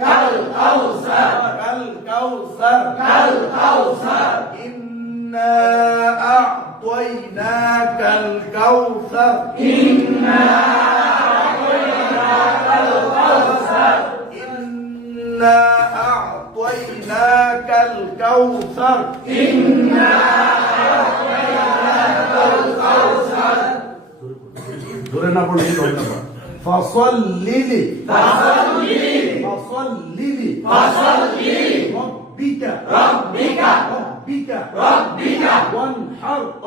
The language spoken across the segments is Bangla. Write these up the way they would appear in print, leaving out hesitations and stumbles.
كالكوثر إنا أعطيناك الكوثر إنا أعطيناك الكوثر ধরে না পড়লে فصل لي ربك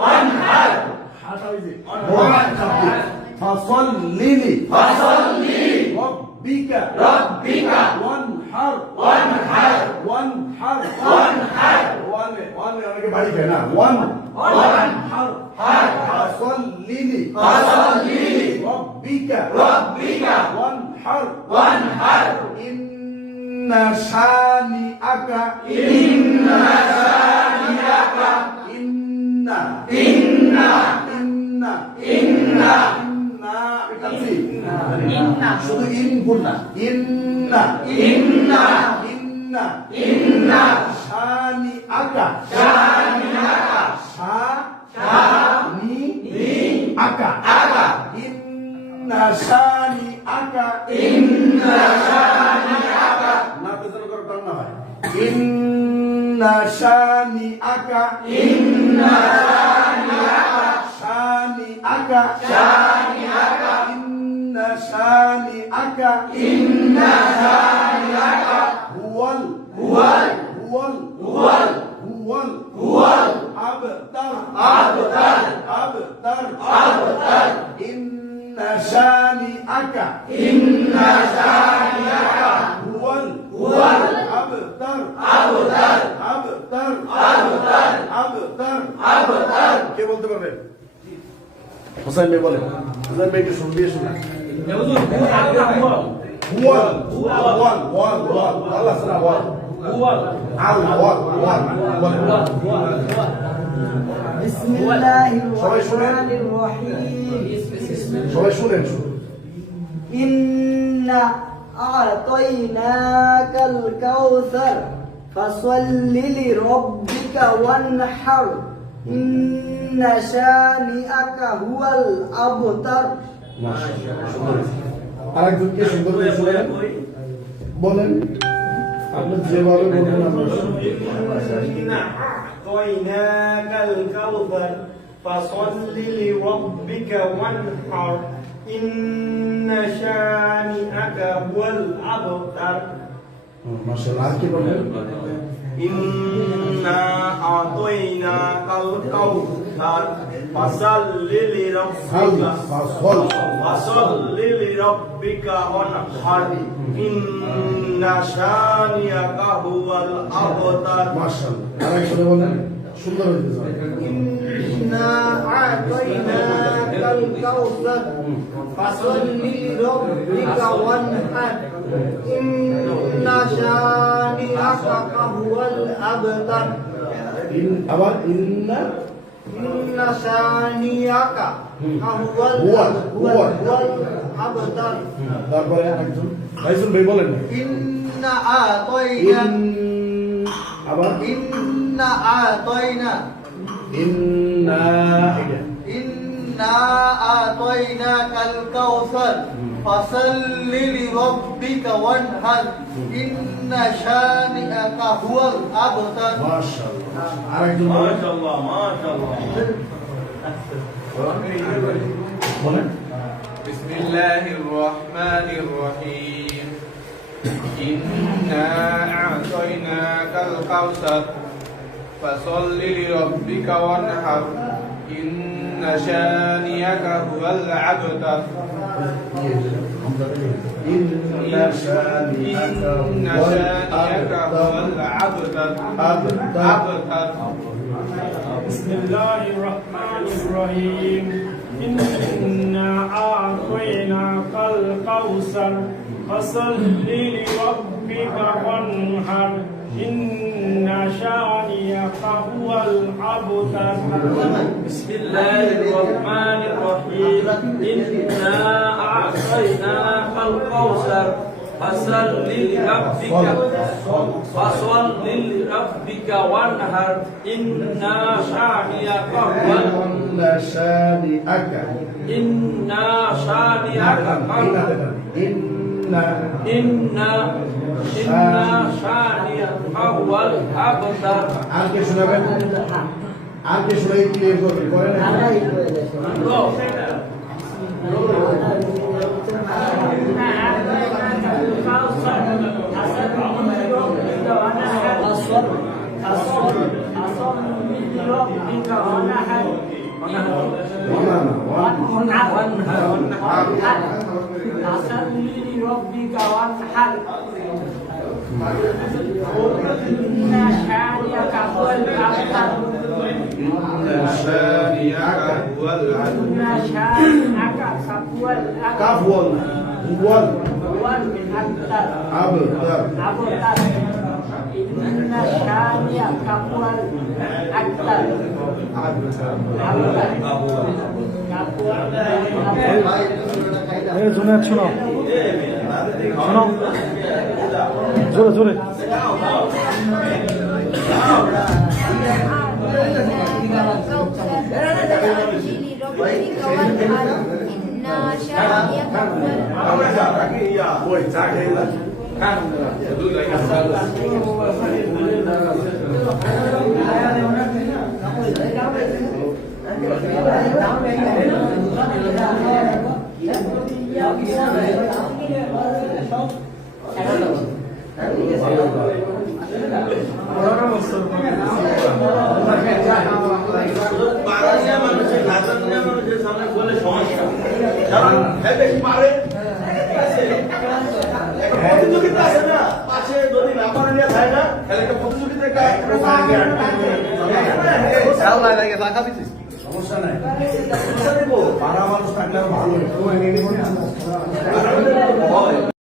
وانحر فصل لي ربك وانحر অনেকে বাড়ি যায় না وانحر فصل لي ربك وانحر إن شانئك শুধু ইন গুণ না ইন্না শানিআকা ইন্না শানিআকা না তো যেন করে টান না হয় ইন্না শানিআকা huwal abtar inna shani'aka huwal abtar কে বলতে পারবেন হোসেন ভাই বলেন হোসেন ভাই কি শুন দিয়ে শুনুন huwal Allah sana wal সবাই শুনেন إنا أعطيناك الكوثر فصل لربك وانحر إن شانئك هو الأبتر আরেকজনকে সুন্দর করে শুনেন বলেন আপনি যেভাবে বলবেন أعطيناك الكوثر فصل لربك وانحر إن شانئك هو الأبتر মাশাআল্লাহ কি বলেন إنا أعطيناك الكوثر فصل لربك وانحر إن شانئك هو الأبتر মাশাআল্লাহ আরেকজন বলেন সুন্দর হয়েছে إنا أعطيناك الكوثر فصل لربك وانحر إن شانئك هو الأبتر আবার ইন্না إن شانئك هو الأبتر তারপরে আরেকজন ভাইসুল ভাই বলেন إنا أعطيناك আবার إنا أعطيناك ইন্না إنا أعطيناك الكوثر فصل لربك وانحر إن شانئك هو الأبتر মাশাআল্লাহ আরেকজন ما شاء الله বলেন بسم الله الرحمن الرحيم إنا أعطيناك الكوثر فصل لربك وانحر إن شانئك هو الأبتر إن شانئك هو الأبتر بسم الله الرحمن الرحيم إنا أعطيناك الكوثر فصل لربك وانحر إن شانئك هو الأبتر بسم الله الرحمن الرحيم إنا أعطيناك الكوثر fasalli li rabbika fasalli li rabbika wanhar inna shaniyaka huwal inna shani'aka inna shaniyaka inna shaniyaka huwal abtar আর কে শোনাবেন আর কে শোনাই ক্লিয়ার করবেন করেন কাফওয়াল ওয়াল আবতার শুনে শোনো শোনো জোরে জোরে ওই চা খেয়ে মানুষের মানুষের সামনে বলে সমস্যা কারণ বেশি পারে প্রতিযোগিতা আছে না পাশে যদি না পারে নিয়ে থাকে না তাহলে একটা প্রতিযোগিতা সমস্যা নাই পাড়া মানুষ থাকলে ভালো